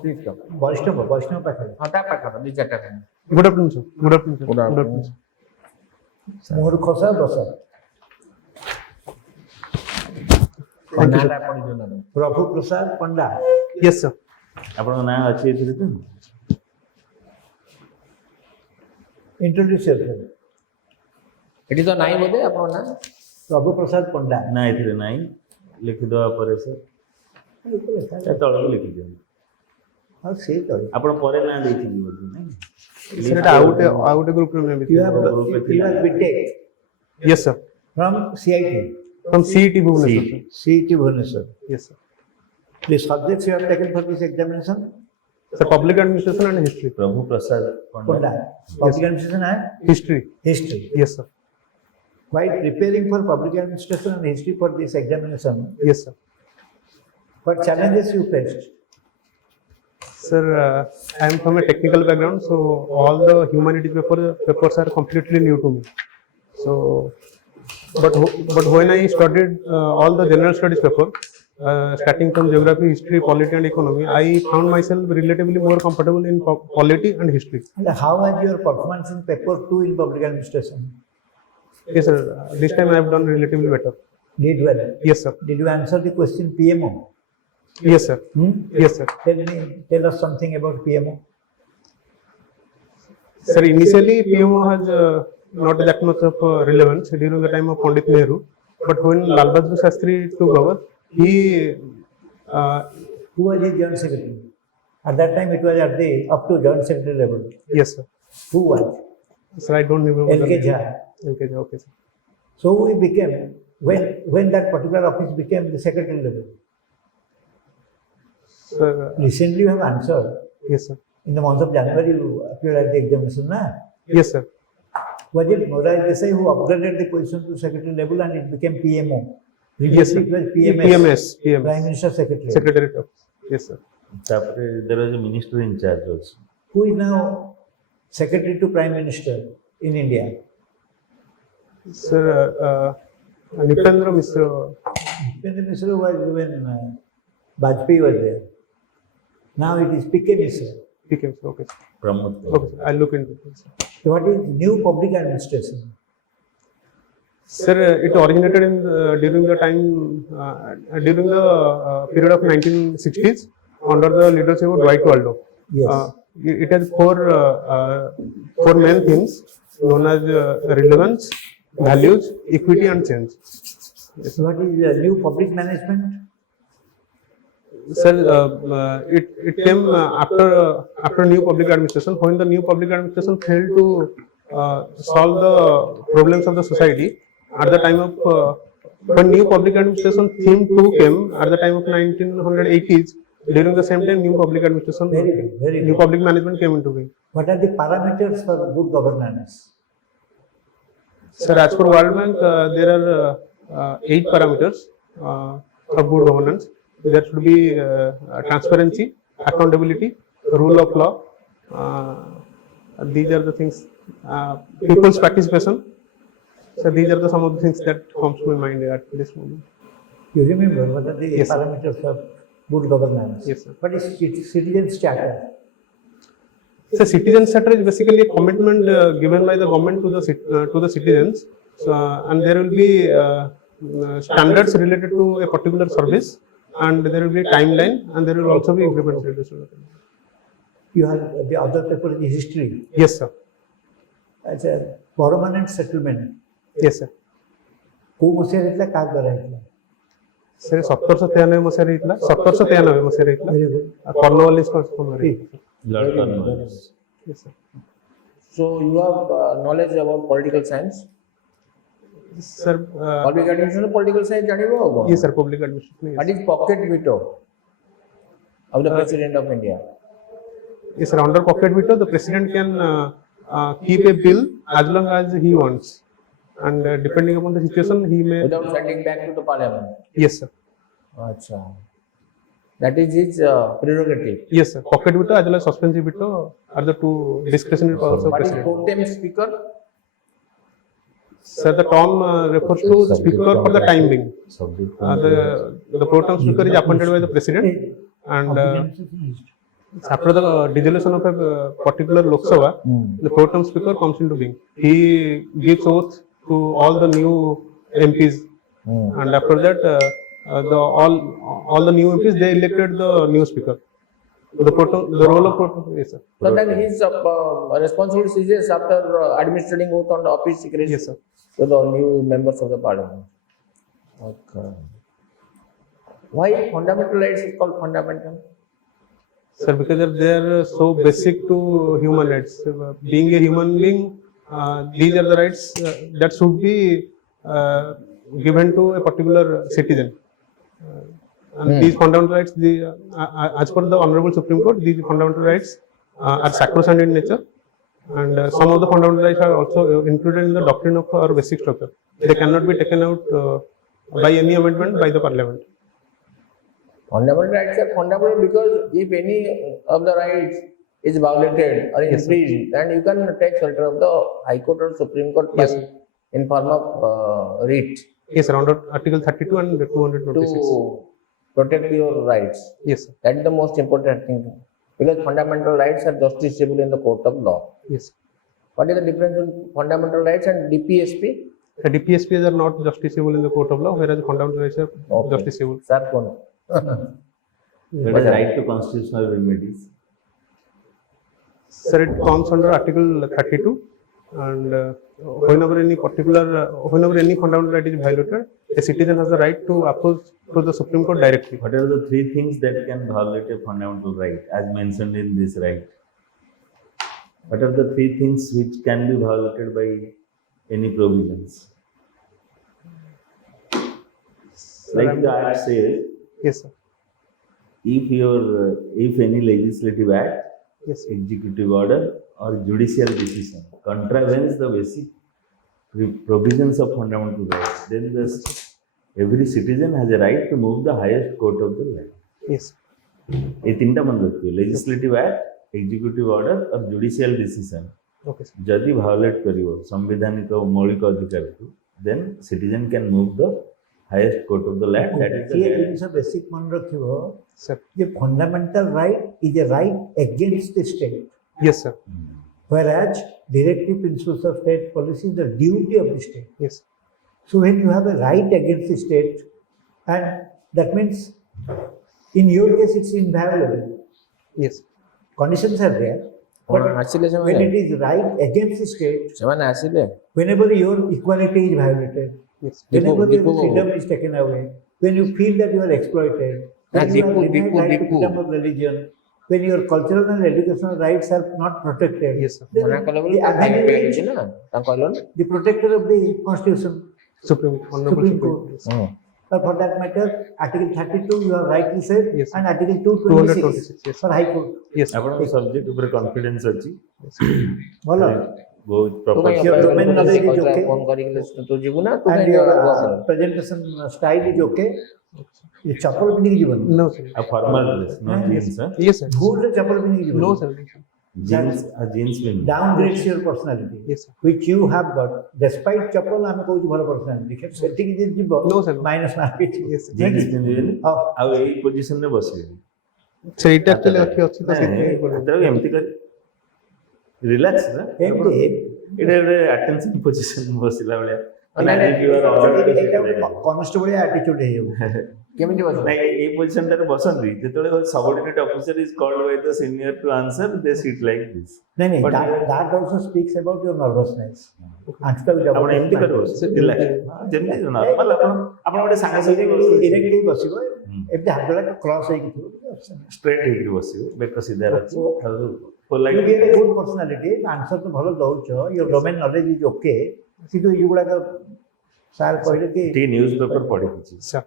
Please come. Vaishnav Pakhare. Tap Pakhare, these are taken. Good afternoon, sir. Good afternoon, sir. Good afternoon. Mohur Khosa Basa. Thank you, sir. Prabhu Prasad Panda. Yes, sir. ଆପଣଙ୍କ ନାଁ ଅଛି ଏଥିରେ ତ? Introduce yourself. ଏଠି ତ ନାହିଁ ବୋଧେ ଆପଣ ନା? Prabhu Prasad Panda. ନା ଏଥିରେ ନାହିଁ, ଲେଖିଦେବା ପରେ ସାର୍ ତଳକୁ ଲେଖିଦିଅନ୍ତୁ। ଆଉ ସେଇ ତ ଆପଣ ପରେ ନାଁ ଦେଇଥିବେ ବୋଧେ ନାଇଁ? Sir, it out a group name. you have BTech Yes, sir. from CIT. From CET Bhubaneswar, sir. CET Bhubaneswar. Yes, sir. The subjects you have taken for this examination? Sir, public administration and history. ପ୍ରଭୁ ପ୍ରସାଦ Panda. Panda. Public administration and History. history. Yes, sir. While preparing for public administration and history for this examination, Yes, sir. what challenges you faced? Sir, I am from a technical background, so all the humanities papers are completely new to me. So, but when I studied all the general studies paper, starting from geography, history, polity, and economy, I found myself relatively more comfortable in polity and history. And how was your performance in paper 2 in public administration? Yes, sir. This time I have done relatively better. Did well. Yes, sir. Did you answer the question PMO? Yes, sir. Yes, sir. Tell us something about PMO. Sir, initially PMO has not that much of relevance during the time of Pandit Nehru, but when Lal Bahadur Shastri took over, he Who was his joint secretary? At that time it was at the up to joint secretary level. yes, sir. Who was? Sir, I don't remember. LK Jha. LK Jha, okay, sir. So we became, when that particular office became the secretary level. Sir, Recently you have answered. yes, sir. In the month of January you appeared at the examination, na? Yes, sir. Was it Morarji Desai who upgraded the position to secretary level and it became PMO? Yes, sir. It was PMS. PMS. Prime Minister Secretary. Secretariat of. Yes, sir. ତାପରେ there was a minister in charge also. Who is now secretary to Prime Minister in India? Sir, Nipendra Mishra. Nipendra Mishra was when Bajpayee was there. Now it is PK Mishra. PK, sir. Okay, sir. Pramod Okay, sir. I'll look into it, sir. So what is new public administration? Sir, it originated in during the time during the period of 1960s under the leadership of Dwight Waldo. Yes. It has four main themes known as relevance, values, equity, and change. So what is new public management? Sir, it came after new public administration, when the new public administration failed to solve the problems of the society. At the time of when new public administration theme 2 came at the time of 1980s, during the same time new public administration, Very good, very new good. public management came into being. What are the parameters for good governance? Sir, as per World Bank, there are 8 parameters of good governance. There should be transparency, accountability, rule of law. These are the things. People's participation. So these are some of the things that comes to my mind at this moment. You remember what are the Yes, sir. parameters of good governance? Yes, sir. What is citizens charter? So citizen charter is basically a commitment given by the government to the citizens, and there will be standards related to a particular service, and there will be timeline, and there will also be increments related to that. You have the other paper is history. Yes, sir. As a permanent settlement. Yes, sir. କୋଉ ମସିହାରେ ହେଇଥିଲା କାହା ଦ୍ୱାରା ହେଇଥିଲା? Sir, 1793 ମସିହାରେ ହେଇଥିଲା 1793 ମସିହାରେ ହେଇଥିଲା Very good. କର୍ଣ୍ଣୱାଲିସ ସମୟରେ ହେଇଥିଲା। Lord Cornwallis. Yes, sir. So you have knowledge about political science? Sir, Public administration political science ଜାଣିବ ଆଉ କ'ଣ? yes, sir. Public administration. What Yes, is pocket veto of the President of India? yes, sir. Under pocket veto, the president can keep a bill as long as he wants, and depending upon the situation, he may. Without sending back to the parliament? Yes, sir. Acha. That is his prerogative. Yes, sir. Pocket veto as well as suspensive veto are the two discretionary powers of What is president. pro tem speaker? Sir, the term refers to speaker for the time being. Subject. The pro tem speaker is appointed by the president, and after the dissolution of a particular Lok Sabha, the pro tem speaker comes into being. He gives oath to all the new MPs, and after that, all the new MPs they elected the new speaker. The role of pro tem, yes sir. So then his responsibility ceases after administering oath on the office secretary Yes sir. to the new members of the parliament. Okay. Why fundamental rights is called fundamental? Sir, because they are so basic to human rights. Being a human being, these are the rights that should be given to a particular citizen. And these fundamental rights, as per the Honorable Supreme Court, these fundamental rights are sacrosanct in nature, and some of the fundamental rights are also included in the doctrine of our basic structure. They cannot be taken out by any amendment by the Parliament. Fundamental rights are fundamental because if any of the rights is violated or infringed, then you can take shelter of the High Court or Supreme Court by in form of writ Yes, sir, under Article 32 and 226. to protect your rights. Yes, sir. That is the most important thing because fundamental rights are justiciable in the court of law. Yes. What is the difference between fundamental rights and DPSP? The DPSPs are not justiciable in the court of law, whereas the fundamental rights are Okay. justiciable. Sir, kono? That is right to constitutional remedies. Sir, it comes under Article 32, and whenever any fundamental right is violated, a citizen has the right to approach to the Supreme Court directly. What are the three things that can violate a fundamental right as mentioned in this right? What are the three things which can be violated by any provisions? Like the Act says, Yes, sir. if any legislative act, Yes, sir. executive order or judicial decision contravenes the basic provisions of fundamental rights, then every citizen has a right to move the highest court of the land. Yes. ये तीनटा मन रखियो, legislative act, executive order और judicial decision Okay, sir. जदि violate करियो संवैधानिक मौलिक अधिकार को, then citizen can move the highest court of the land. That is the ये right. जिनसे बेसिक मन रखियो Sir. ये fundamental right is a right against the state Yes, sir. whereas directive principles of state policy is the duty of the state. Yes. So when you have a right against the state, and that means in your case it's inviolable. Yes. Conditions are there, but ଆସିଲେ when ସେମାନେ it is right against the state, ସେମାନେ ଆସିଲେ whenever your equality is violated, Yes. whenever your Dipu. freedom is taken away, when you feel that you are exploited, when you are denied Dipu. right to freedom of religion, when your cultural and educational rights are not protected, Yes, sir. then ମନା କଲେ ବୋଲି the advantage ହେଇଛି ନା ତାଙ୍କୁ କହିଲ ନା the protector of the constitution, Honorable Supreme Supreme Court. Court. Or for that matter, Article 32 you have rightly said, Yes, sir. and Article 226 226, yes. for High Court. Yes. ଆପଣଙ୍କ subject ଉପରେ confidence ଅଛି? ଭଲ. Go with ତୁ proper. କାଇଁ Your domain knowledge is okay. Phone କରିକି ତୁ ଯିବୁ ନା ତୁ And କାଇଁ your ଆଗୁଆ କର? presentation style is okay. ये चप्पल पिंधिକି ଯିବନି। No, sir. A formal dress, not Yes. jeans. Huh? Yes, sir. ଭୁଲରେ ଚप्ପଲ ପିନ୍ଧିକି ଯିବନି। No, sir. Jeans, a jeans pin. Downgrades your personality, Yes, sir. which you have got. Despite ଚପଲ ଆମେ କହୁଛୁ ଭଲ personality, କିନ୍ତୁ ସେଠିକି ଯଦି ଯିବ No, sir. minus mark ହେଇଯିବ। Yes, sir. Jeans ପିନ୍ଧିବେନି ହଁ। ଆଉ ଏଇ ପୋଜିସନରେ ବସିବେନି। ସେଇଟା actually ଅଛି ତ ସେଥିପାଇଁ କହିଲି। ହାତଟାକୁ ଏମିତି କରି ରିଲାକ୍ସ ନା ଏମିତି ଏଇଟା ଗୋଟେ ଆଟେନସନ ପୋଜିସନ ବସିଲା ଭଳିଆ କନଷ୍ଟେବଳ ଆଟିଚ୍ୟୁଡ ହେଇଯିବ। କେମିତି ବସିବ? ନାଇଁ ଏଇ ପୋଜିସନଟାରେ ବସନ୍ତି ଯେତେବେଳେ subordinate officer is called by the senior to answer they sit like this. ନାଇଁ But- that also speaks about your nervousness. ଆଣ୍ଠୁଟାକୁ ଆପଣ ଏମିତି କରି ବସିବେ ରିଲାକ୍ସ ଯେମିତି ନର୍ମାଲ ଆପଣ ଗୋଟେ ସାଙ୍ଗ ସହିତ ଇରେକ୍ଟଲି ବସିବ, ଏମିତି ହାତଟା କ୍ରସ୍ ହେଇକି ଥିବ। ଷ୍ଟ୍ରେଟ୍ ହେଇକି ବସିବେ ବେକ ସିଧା ରଖିବ ଆଉ You polite get a good personality, answer ତ ଭଲ ଦଉଛ, your domain knowledge is okay, କିନ୍ତୁ ଏଇ ଗୁଡ଼ାକ ସାର୍ କହିଲେ କି ଟିକେ ନ୍ୟୁଜ୍ ପେପର ପଢିଛି Sir.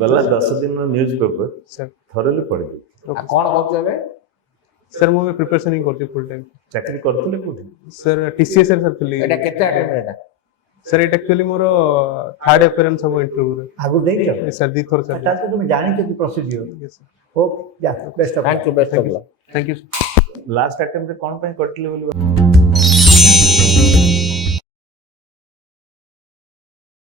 ଗଲା 10 ଦିନର ନ୍ୟୁଜ୍ ପେପର Sir. ଥରଲି ପଢିଛି। ଆଉ କ'ଣ କରୁଛୁ ଏବେ? Sir, ମୁଁ ଏବେ ପ୍ରିପାରେସନ୍ ହିଁ କରୁଛି ଫୁଲ୍ ଟାଇମ୍। ଚାକିରି କରୁଥିଲେ କୋଉଠି? Sir, TCS ରେ sir ଥିଲି। ଏଇଟା କେତେ ଆଟେମ୍ପ ଏଇଟା? Sir, ଏଇଟା actually ମୋର ଥାର୍ଡ appearance ହବ ଇଣ୍ଟରଭ୍ୟୁରେ। ଆଗରୁ ଦେଇଛ, Sir, ଦି ଥର sir। ତାହେଲେ ତ ତୁମେ ଜାଣିଛ କି ପ୍ରୋସିଜିଓର। Yes, sir. ଓକେ, ଯା best of thank you best of luck. Thank you, sir. Last ଆଟେମ୍ପ୍ଟରେ କ'ଣ ପାଇଁ କରିଥିଲେ ବୋଲି